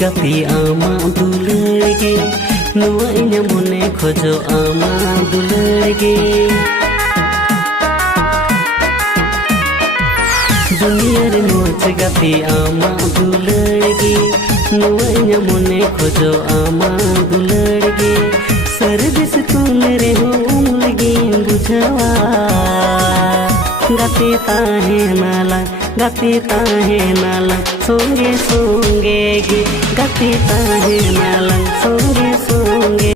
गाती आमा दुलार गे नुआ इन्या मने खोजो आमा दुलार गे दुनिया रे मोज गाती आमा दुलार गे नुआ इन्या मने खोजो आमा दुलार गे सर्विस तुम रे हो लगी बुझावा गाते ताहे नाला सोंगे सोंगे गे गाते ताहे नाला सोंगे सोंगे।